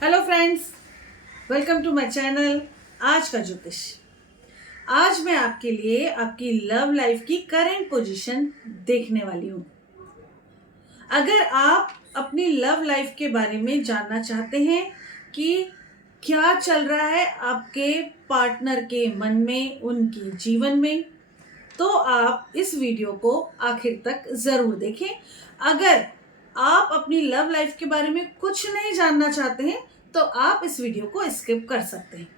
Hello friends, welcome to my channel आज का ज्योतिष। आज मैं आपके लिए आपकी लव लाइफ की करंट पोजीशन देखने वाली हूँ। अगर आप अपनी लव लाइफ के बारे में जानना चाहते हैं कि क्या चल रहा है आपके पार्टनर के मन में, उनके जीवन में, तो आप इस वीडियो को आखिर तक जरूर देखें। अगर आप अपनी लव लाइफ के बारे में कुछ नहीं जानना चाहते हैं तो आप इस वीडियो को स्किप कर सकते हैं।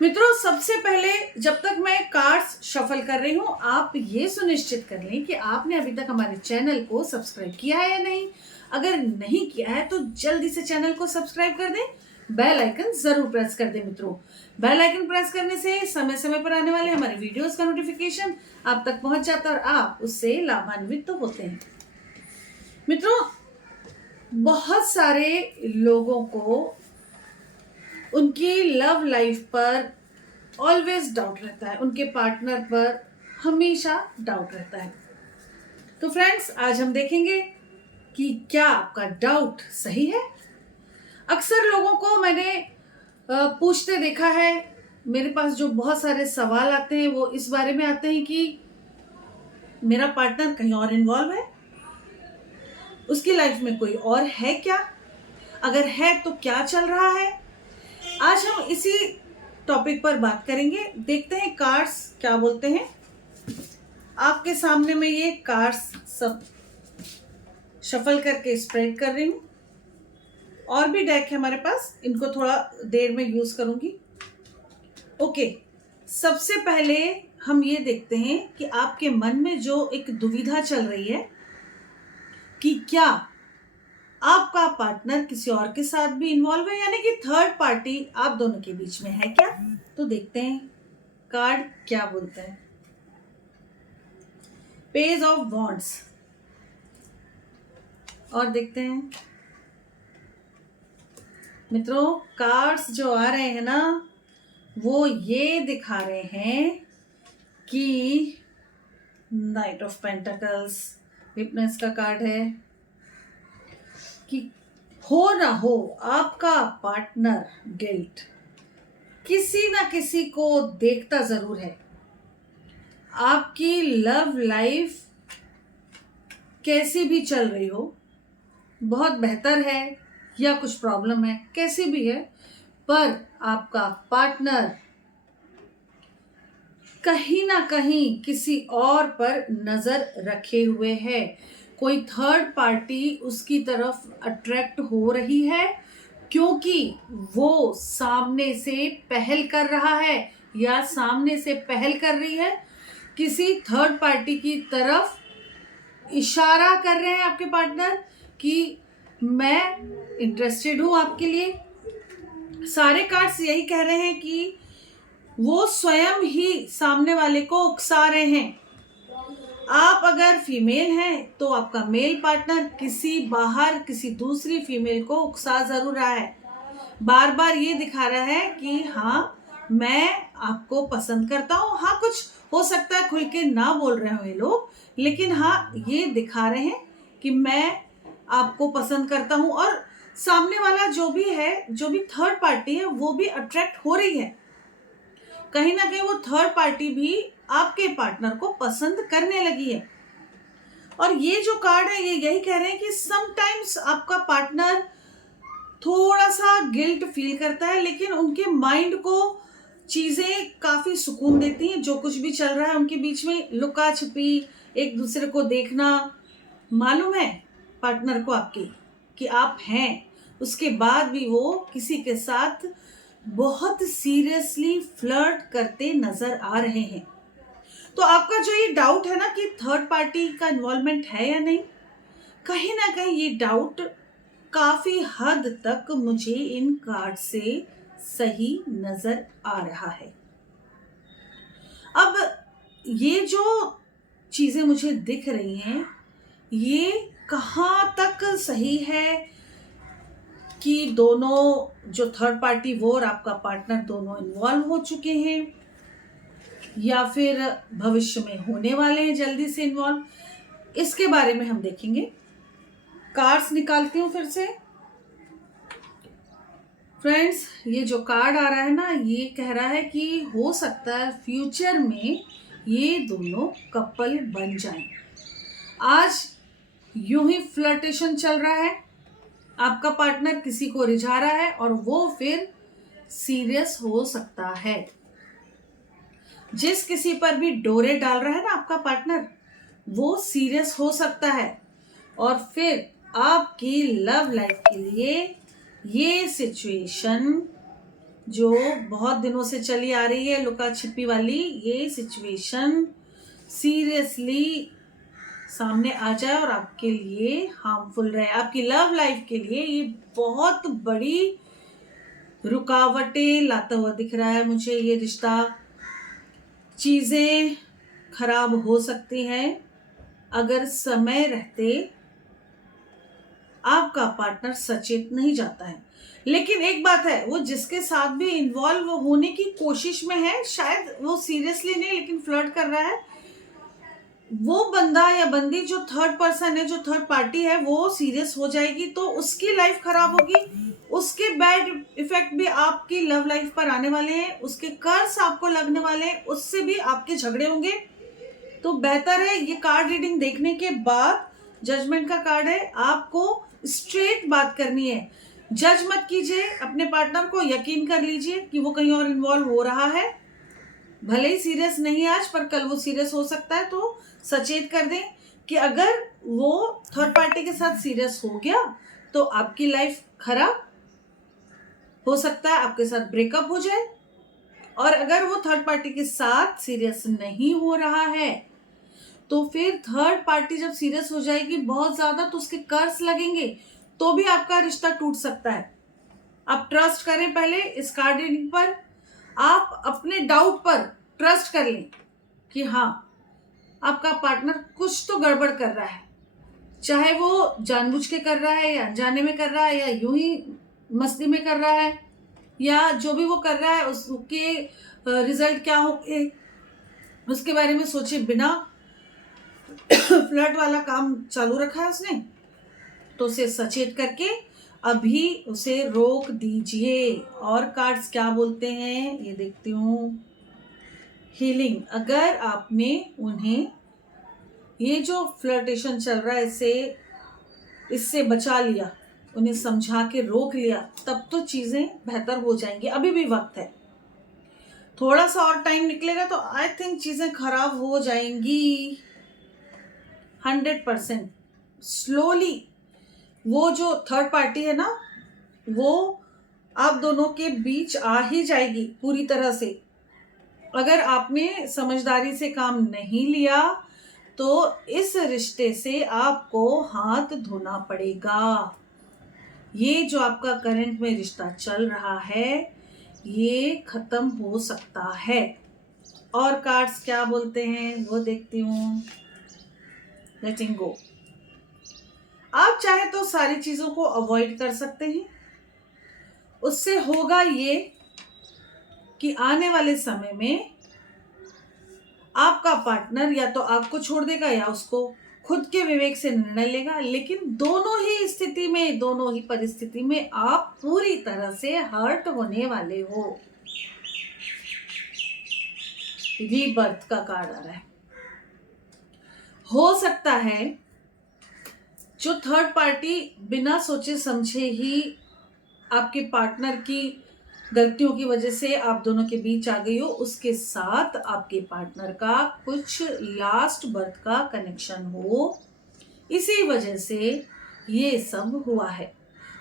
मित्रों, सबसे पहले जब तक मैं कार्ड्स शफल कर रही हूं, आप ये सुनिश्चित कर लें कि आपने अभी तक हमारे चैनल को सब्सक्राइब किया है या नहीं। अगर नहीं किया है तो जल्दी से चैनल को सब्सक्राइब कर दें, बेल आइकन जरूर प्रेस कर दें। मित्रों, बेल आइकन प्रेस करने से समय समय पर आने वाले हमारे वीडियोस का नोटिफिकेशन आप तक पहुंच जाता है और आप उससे लाभान्वित तो होते हैं। मित्रों, बहुत सारे लोगों को उनकी लव लाइफ पर ऑलवेज डाउट रहता है, उनके पार्टनर पर हमेशा डाउट रहता है। तो फ्रेंड्स, आज हम देखेंगे कि क्या आपका डाउट सही है। अक्सर लोगों को मैंने पूछते देखा है, मेरे पास जो बहुत सारे सवाल आते हैं वो इस बारे में आते हैं कि मेरा पार्टनर कहीं और इन्वॉल्व है, उसकी लाइफ में कोई और है क्या, अगर है तो क्या चल रहा है। आज हम इसी टॉपिक पर बात करेंगे। देखते हैं कार्ड्स क्या बोलते हैं। आपके सामने मैं ये कार्ड्स सब शफल करके स्प्रेड कर रही हूँ। और भी डेक है हमारे पास, इनको थोड़ा देर में यूज करूंगी। ओके, सबसे पहले हम ये देखते हैं कि आपके मन में जो एक दुविधा चल रही है कि क्या आपका पार्टनर किसी और के साथ भी इन्वॉल्व है, यानी कि थर्ड पार्टी आप दोनों के बीच में है क्या। तो देखते हैं कार्ड क्या बोलता है। Page of wands. और देखते हैं मित्रों, कार्ड्स जो आ रहे हैं ना, वो ये दिखा रहे हैं कि नाइट ऑफ पेंटिकल्स, विटनेस का कार्ड है कि हो ना हो आपका पार्टनर गिल्ट किसी ना किसी को देखता जरूर है। आपकी लव लाइफ कैसी भी चल रही हो, बहुत बेहतर है या कुछ प्रॉब्लम है, कैसी भी है, पर आपका पार्टनर कहीं ना कहीं किसी और पर नजर रखे हुए है। कोई थर्ड पार्टी उसकी तरफ अट्रैक्ट हो रही है क्योंकि वो सामने से पहल कर रहा है या सामने से पहल कर रही है, किसी थर्ड पार्टी की तरफ इशारा कर रहे हैं आपके पार्टनर कि मैं इंटरेस्टेड हूं आपके लिए। सारे कार्ड्स यही कह रहे हैं कि वो स्वयं ही सामने वाले को उकसा रहे हैं। आप अगर फीमेल हैं तो आपका मेल पार्टनर किसी बाहर किसी दूसरी फीमेल को उकसा जरूर रहा है, बार बार ये दिखा रहा है कि हाँ मैं आपको पसंद करता हूँ। हाँ, कुछ हो सकता है खुल के ना बोल रहे हो ये लोग, लेकिन हाँ ये दिखा रहे हैं कि मैं आपको पसंद करता हूँ। और सामने वाला जो भी है, जो भी थर्ड पार्टी है, वो भी अट्रैक्ट हो रही है। कहीं ना कहीं वो थर्ड पार्टी भी आपके पार्टनर को पसंद करने लगी है। और ये जो कार्ड है ये यही कह रहे हैं कि समटाइम्स आपका पार्टनर थोड़ा सा गिल्ट फील करता है, लेकिन उनके माइंड को चीजें काफी सुकून देती हैं। जो कुछ भी चल रहा है उनके बीच में, लुका छिपी एक दूसरे को देखना, मालूम है पार्टनर को आपके कि आप हैं, उसके बाद भी वो किसी के साथ बहुत सीरियसली फ्लर्ट करते नजर आ रहे हैं। तो आपका जो ये डाउट है ना कि थर्ड पार्टी का इन्वॉल्वमेंट है या नहीं, कहीं ना कहीं ये डाउट काफी हद तक मुझे इन कार्ड से सही नजर आ रहा है। अब ये जो चीजें मुझे दिख रही हैं, ये कहाँ तक सही है कि दोनों जो थर्ड पार्टी वो और आपका पार्टनर दोनों इन्वॉल्व हो चुके हैं या फिर भविष्य में होने वाले हैं जल्दी से इन्वॉल्व, इसके बारे में हम देखेंगे। कार्ड्स निकालती हूँ फिर से। फ्रेंड्स, ये जो कार्ड आ रहा है ना, ये कह रहा है कि हो सकता है फ्यूचर में ये दोनों कपल बन जाएं। आज यूं ही फ्लर्टेशन चल रहा है, आपका पार्टनर किसी को रिझा रहा है और वो फिर सीरियस हो सकता है। जिस किसी पर भी डोरे डाल रहा है ना आपका पार्टनर, वो सीरियस हो सकता है और फिर आपकी लव लाइफ के लिए ये सिचुएशन जो बहुत दिनों से चली आ रही है, लुका छिपी वाली, ये सिचुएशन सीरियसली सामने आ जाए और आपके लिए हार्मफुल रहे। आपकी लव लाइफ के लिए ये बहुत बड़ी रुकावटें लाता हुआ दिख रहा है मुझे। ये रिश्ता, चीज़ें खराब हो सकती हैं अगर समय रहते आपका पार्टनर सचेत नहीं जाता है। लेकिन एक बात है, वो जिसके साथ भी इन्वॉल्व होने की कोशिश में है, शायद वो सीरियसली नहीं लेकिन फ्लर्ट कर रहा है, वो बंदा या बंदी जो थर्ड पर्सन है, जो थर्ड पार्टी है, वो सीरियस हो जाएगी तो उसकी लाइफ खराब होगी। उसके बैड इफेक्ट भी आपकी लव लाइफ पर आने वाले हैं, उसके कर्ज आपको लगने वाले हैं, उससे भी आपके झगड़े होंगे। तो बेहतर है ये कार्ड रीडिंग देखने के बाद, जजमेंट का कार्ड है, आपको स्ट्रेट बात करनी है। जज मत कीजिए अपने पार्टनर को, यकीन कर लीजिए कि वो कहीं और इन्वॉल्व हो रहा है। भले ही सीरियस नहीं आज, पर कल वो सीरियस हो सकता है। तो सचेत कर दें कि अगर वो थर्ड पार्टी के साथ सीरियस हो गया तो आपकी लाइफ खराब हो सकता है, आपके साथ ब्रेकअप हो जाए। और अगर वो थर्ड पार्टी के साथ सीरियस नहीं हो रहा है तो फिर थर्ड पार्टी जब सीरियस हो जाएगी बहुत ज्यादा, तो उसके कर्ज लगेंगे, तो भी आपका रिश्ता टूट सकता है। आप ट्रस्ट करें पहले इस कार्ड रीडिंग पर, आप अपने डाउट पर ट्रस्ट कर लें कि हाँ, आपका पार्टनर कुछ तो गड़बड़ कर रहा है। चाहे वो जानबूझ के कर रहा है या अनजाने में कर रहा है या यूं ही मस्ती में कर रहा है, या जो भी वो कर रहा है उसके रिजल्ट क्या होंगे उसके बारे में सोचे बिना फ्लर्ट वाला काम चालू रखा है उसने, तो उसे सचेत करके अभी उसे रोक दीजिए। और कार्ड्स क्या बोलते हैं ये देखती हूँ। हीलिंग, अगर आपने उन्हें ये जो फ्लर्टेशन चल रहा है इससे बचा लिया, उन्हें समझा के रोक लिया, तब तो चीजें बेहतर हो जाएंगी। अभी भी वक्त है, थोड़ा सा और टाइम निकलेगा तो आई थिंक चीजें खराब हो जाएंगी 100%। स्लोली वो जो थर्ड पार्टी है ना, वो आप दोनों के बीच आ ही जाएगी पूरी तरह से। अगर आपने समझदारी से काम नहीं लिया तो इस रिश्ते से आपको हाथ धोना पड़ेगा। ये जो आपका करंट में रिश्ता चल रहा है ये खत्म हो सकता है। और कार्ड्स क्या बोलते हैं वो देखती हूँ। लेटिंग गो, आप चाहे तो सारी चीजों को अवॉइड कर सकते हैं। उससे होगा ये कि आने वाले समय में आपका पार्टनर या तो आपको छोड़ देगा या उसको खुद के विवेक से निर्णय लेगा, लेकिन दोनों ही स्थिति में, दोनों ही परिस्थिति में आप पूरी तरह से हर्ट होने वाले हो। रीबर्थ का कार्ड आ रहा है। हो सकता है जो थर्ड पार्टी बिना सोचे समझे ही आपके पार्टनर की गलतियों की वजह से आप दोनों के बीच आ गई हो, उसके साथ आपके पार्टनर का कुछ लास्ट बर्थ का कनेक्शन हो, इसी वजह से ये सब हुआ है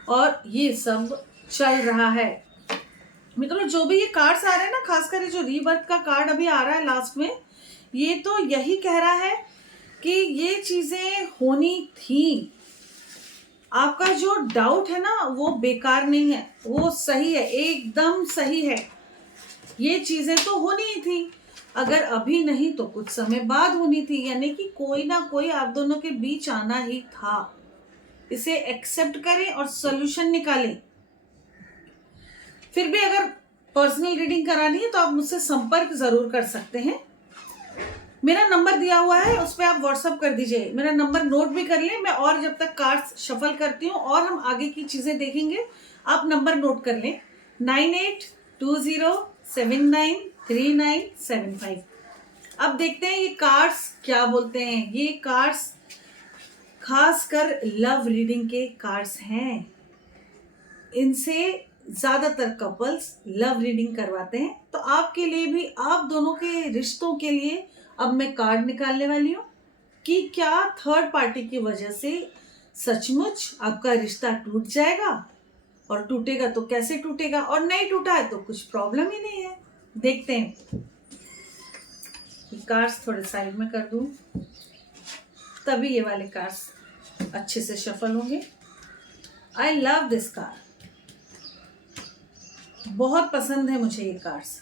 और ये सब चल रहा है। मित्रों, जो भी ये कार्ड्स आ रहे हैं ना, खासकर ये जो रीबर्थ का कार्ड अभी आ रहा है लास्ट में, ये तो यही कह रहा है कि ये चीजें होनी थी। आपका जो डाउट है ना वो बेकार नहीं है, वो सही है, एकदम सही है। ये चीजें तो होनी ही थी, अगर अभी नहीं तो कुछ समय बाद होनी थी, यानी कि कोई ना कोई आप दोनों के बीच आना ही था। इसे एक्सेप्ट करें और सॉल्यूशन निकालें। फिर भी अगर पर्सनल रीडिंग करानी है तो आप मुझसे संपर्क जरूर कर सकते हैं। मेरा नंबर दिया हुआ है, उस पर आप व्हाट्सअप कर दीजिए। मेरा नंबर नोट भी कर लें, मैं और जब तक कार्ड्स शफल करती हूँ और हम आगे की चीजें देखेंगे, आप नंबर नोट कर लें। 9820793975। अब देखते हैं ये कार्ड्स क्या बोलते हैं। ये कार्ड्स खासकर लव रीडिंग के कार्ड्स हैं। इनसे ज्यादातर कपल्स लव रीडिंग करवाते हैं। तो आपके लिए भी, आप दोनों के रिश्तों के लिए अब मैं कार्ड निकालने वाली हूँ कि क्या थर्ड पार्टी की वजह से सचमुच आपका रिश्ता टूट जाएगा, और टूटेगा तो कैसे टूटेगा, और नहीं टूटा है तो कुछ प्रॉब्लम ही नहीं है। देखते हैं। कार्ड्स थोड़े साइड में कर दूं, तभी ये वाले कार्ड्स अच्छे से शफल होंगे। आई लव दिस कार्ड, बहुत पसंद है मुझे ये कार्ड्स।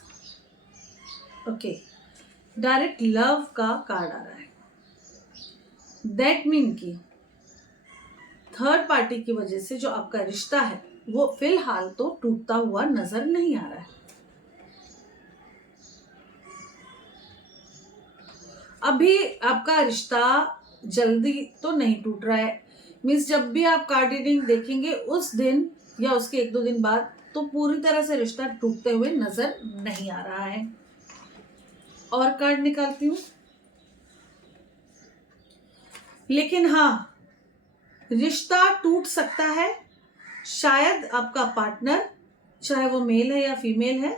ओके, डायरेक्ट लव का कार्ड आ रहा है। दैट मीन कि थर्ड पार्टी की वजह से जो आपका रिश्ता है वो फिलहाल तो टूटता हुआ नजर नहीं आ रहा है। अभी आपका रिश्ता जल्दी तो नहीं टूट रहा है। मीन्स जब भी आप कार्ड रीडिंग देखेंगे उस दिन या उसके 1-2 दिन बाद तो पूरी तरह से रिश्ता टूटते हुए नजर नहीं आ रहा है। और कार्ड निकालती हूँ। लेकिन हाँ, रिश्ता टूट सकता है। शायद आपका पार्टनर, चाहे वो मेल है या फीमेल है,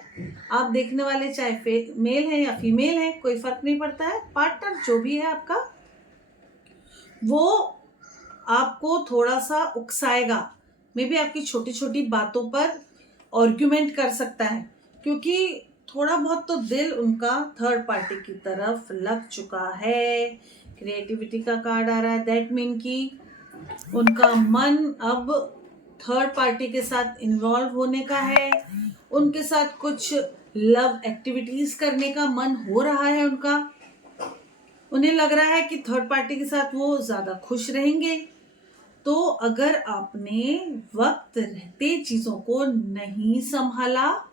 आप देखने वाले चाहे मेल है या फीमेल है, कोई फर्क नहीं पड़ता है। पार्टनर जो भी है आपका, वो आपको थोड़ा सा उकसाएगा। मे बी आपकी छोटी छोटी बातों पर आर्ग्यूमेंट कर सकता है, क्योंकि थोड़ा बहुत तो दिल उनका थर्ड पार्टी की तरफ लग चुका है। क्रिएटिविटी का कार्ड आ रहा है। दैट मीन कि उनका मन अब थर्ड पार्टी के साथ इन्वॉल्व होने का है। उनके साथ कुछ लव एक्टिविटीज करने का मन हो रहा है उनका। उन्हें लग रहा है कि थर्ड पार्टी के साथ वो ज्यादा खुश रहेंगे। तो अगर आपने वक्त रहते चीजों को नहीं संभाला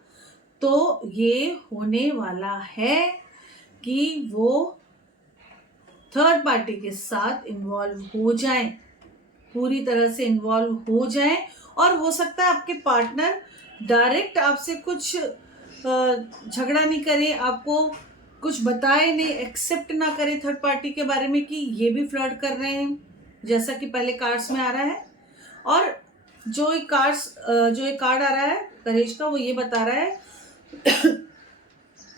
तो ये होने वाला है कि वो थर्ड पार्टी के साथ इन्वॉल्व हो जाएं, पूरी तरह से इन्वॉल्व हो जाएं। और हो सकता है आपके पार्टनर डायरेक्ट आपसे कुछ झगड़ा नहीं करे, आपको कुछ बताए नहीं, एक्सेप्ट ना करे थर्ड पार्टी के बारे में कि ये भी फ्लर्ट कर रहे हैं, जैसा कि पहले कार्ड्स में आ रहा है। और जो एक कार्ड आ रहा है करेज का, वो ये बता रहा है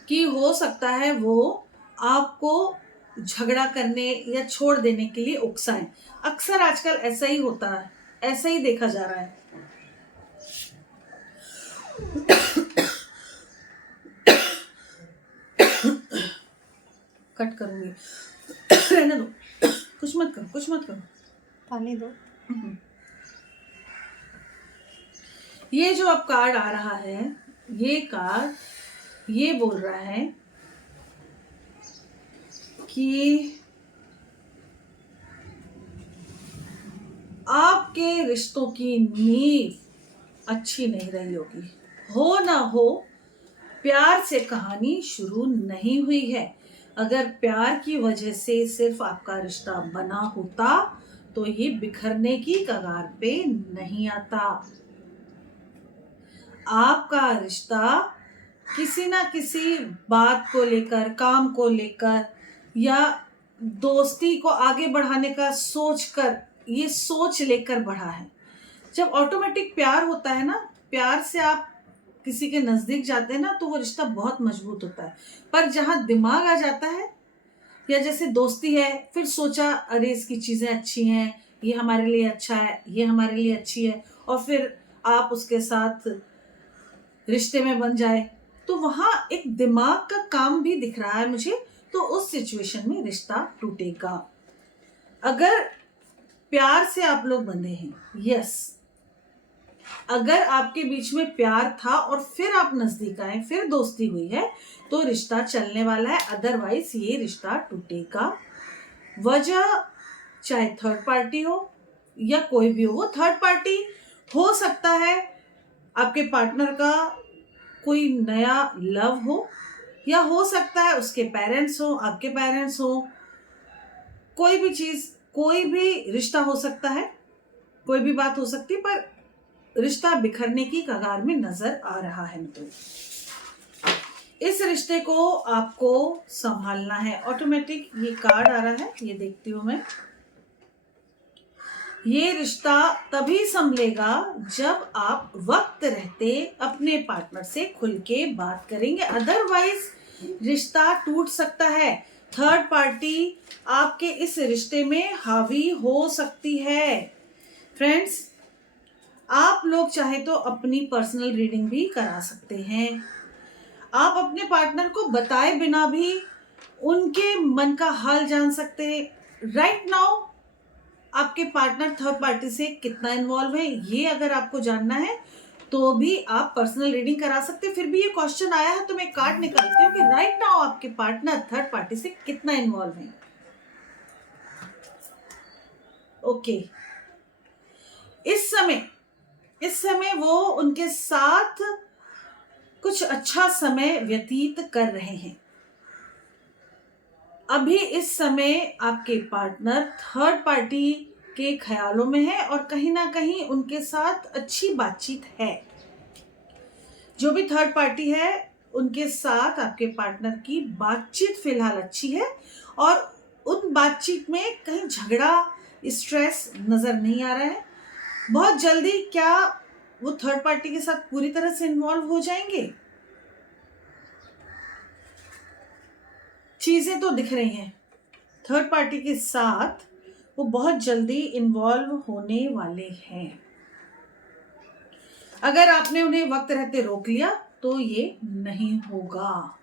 कि हो सकता है वो आपको झगड़ा करने या छोड़ देने के लिए उकसाएं। अक्सर आजकल ऐसा ही होता है, ऐसा ही देखा जा रहा है। कट करूंगी, रहने दो, कुछ मत करो, पानी दो। ये जो अब कार्ड आ रहा है, ये कार्ड ये बोल रहा है कि आपके रिश्तों की नींव अच्छी नहीं रही होगी। हो ना हो, प्यार से कहानी शुरू नहीं हुई है। अगर प्यार की वजह से सिर्फ आपका रिश्ता बना होता तो ये बिखरने की कगार पे नहीं आता। आपका रिश्ता किसी ना किसी बात को लेकर, काम को लेकर या दोस्ती को आगे बढ़ाने का ये सोच लेकर बढ़ा है। जब ऑटोमेटिक प्यार होता है ना, प्यार से आप किसी के नजदीक जाते हैं ना, तो वो रिश्ता बहुत मजबूत होता है। पर जहां दिमाग आ जाता है, या जैसे दोस्ती है, फिर सोचा अरे इसकी चीजें अच्छी हैं, ये हमारे लिए अच्छा है, ये हमारे लिए अच्छी है, और फिर आप उसके साथ रिश्ते में बन जाए, तो वहां एक दिमाग का काम भी दिख रहा है मुझे। तो उस सिचुएशन में रिश्ता टूटेगा। अगर प्यार से आप लोग बंधे हैं, यस, अगर आपके बीच में प्यार था और फिर आप नजदीक आए, फिर दोस्ती हुई है, तो रिश्ता चलने वाला है। अदरवाइज ये रिश्ता टूटेगा। वजह चाहे थर्ड पार्टी हो या कोई भी हो, वो थर्ड पार्टी हो सकता है आपके पार्टनर का कोई नया लव हो, या हो सकता है उसके पेरेंट्स हो, आपके पेरेंट्स हो, कोई भी रिश्ता हो सकता है, कोई भी बात हो सकती है। पर रिश्ता बिखरने की कगार में नजर आ रहा है। मित्रों, इस रिश्ते को आपको संभालना है। ऑटोमेटिक ये कार्ड आ रहा है, ये देखती हूं मैं। ये रिश्ता तभी संभलेगा जब आप वक्त रहते अपने पार्टनर से खुल के बात करेंगे, अदरवाइज रिश्ता टूट सकता है। थर्ड पार्टी आपके इस रिश्ते में हावी हो सकती है। फ्रेंड्स, आप लोग चाहे तो अपनी पर्सनल रीडिंग भी करा सकते हैं। आप अपने पार्टनर को बताए बिना भी उनके मन का हाल जान सकते हैं। राइट नाउ आपके पार्टनर थर्ड पार्टी से कितना इन्वॉल्व है, ये अगर आपको जानना है तो भी आप पर्सनल रीडिंग करा सकते हैं। फिर भी ये क्वेश्चन आया है तो मैं कार्ड निकालती हूँ कि राइट नाउ आपके पार्टनर थर्ड पार्टी से कितना इन्वॉल्व है। ओके, इस समय वो उनके साथ कुछ अच्छा समय व्यतीत कर रहे हैं। अभी इस समय आपके पार्टनर थर्ड पार्टी के ख्यालों में है और कहीं ना कहीं उनके साथ अच्छी बातचीत है। जो भी थर्ड पार्टी है उनके साथ आपके पार्टनर की बातचीत फिलहाल अच्छी है और उन बातचीत में कहीं झगड़ा, स्ट्रेस नजर नहीं आ रहा है। बहुत जल्दी क्या वो थर्ड पार्टी के साथ पूरी तरह से इन्वॉल्व हो जाएंगे? चीजें तो दिख रही हैं, थर्ड पार्टी के साथ वो बहुत जल्दी इन्वॉल्व होने वाले हैं। अगर आपने उन्हें वक्त रहते रोक लिया तो ये नहीं होगा।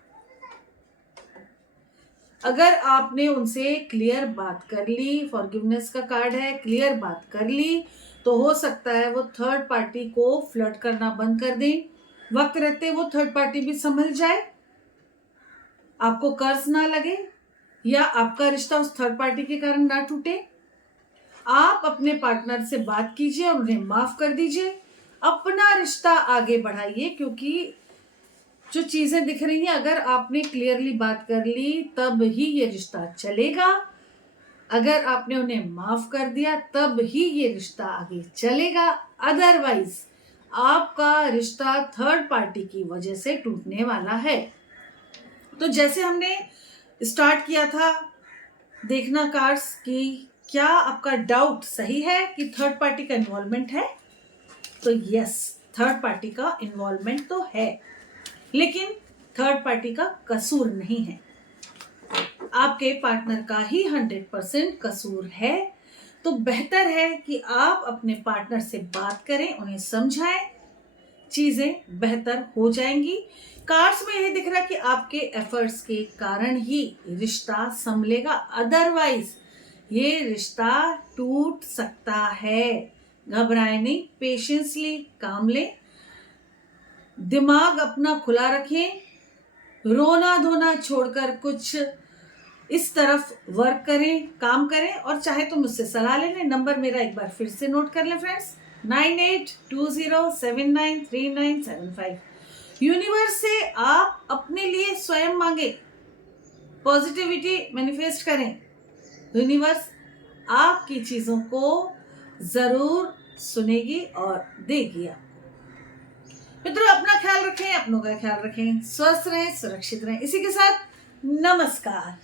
अगर आपने उनसे क्लियर बात कर ली, फॉरगिवनेस का कार्ड है, क्लियर बात कर ली, तो हो सकता है वो थर्ड पार्टी को फ्लर्ट करना बंद कर दें। वक्त रहते वो थर्ड पार्टी भी संभल जाए, आपको कर्ज ना लगे या आपका रिश्ता उस थर्ड पार्टी के कारण ना टूटे। आप अपने पार्टनर से बात कीजिए और उन्हें माफ कर दीजिए, अपना रिश्ता आगे बढ़ाइए, क्योंकि जो चीजें दिख रही हैं, अगर आपने क्लियरली बात कर ली तब ही ये रिश्ता चलेगा। अगर आपने उन्हें माफ कर दिया तब ही ये रिश्ता आगे चलेगा, अदरवाइज आपका रिश्ता थर्ड पार्टी की वजह से टूटने वाला है। तो जैसे हमने स्टार्ट किया था देखना कार्ड्स की, क्या आपका डाउट सही है कि थर्ड पार्टी का इन्वॉल्वमेंट है? तो यस, थर्ड पार्टी का इन्वॉल्वमेंट तो है, लेकिन थर्ड पार्टी का कसूर नहीं है, आपके पार्टनर का ही 100% कसूर है। तो बेहतर है कि आप अपने पार्टनर से बात करें, उन्हें समझाएं, चीजें बेहतर हो जाएंगी। कार्ड्स में यही दिख रहा है कि आपके एफर्ट्स के कारण ही रिश्ता संभलेगा, अदरवाइज ये रिश्ता टूट सकता है। घबराए नहीं, पेशेंसली काम लें, दिमाग अपना खुला रखें, रोना धोना छोड़कर कुछ इस तरफ वर्क करें, काम करें, और चाहे तो मुझसे सलाह ले लें। नंबर मेरा एक बार फिर से नोट कर लें फ्रेंड्स, 9820793975। यूनिवर्स से आप अपने लिए स्वयं मांगे, पॉजिटिविटी मैनिफेस्ट करें, यूनिवर्स आपकी चीजों को जरूर सुनेगी और देगी आपको। मित्रों, अपना ख्याल रखें, अपनों का ख्याल रखें, स्वस्थ रहें, सुरक्षित रहें। इसी के साथ नमस्कार।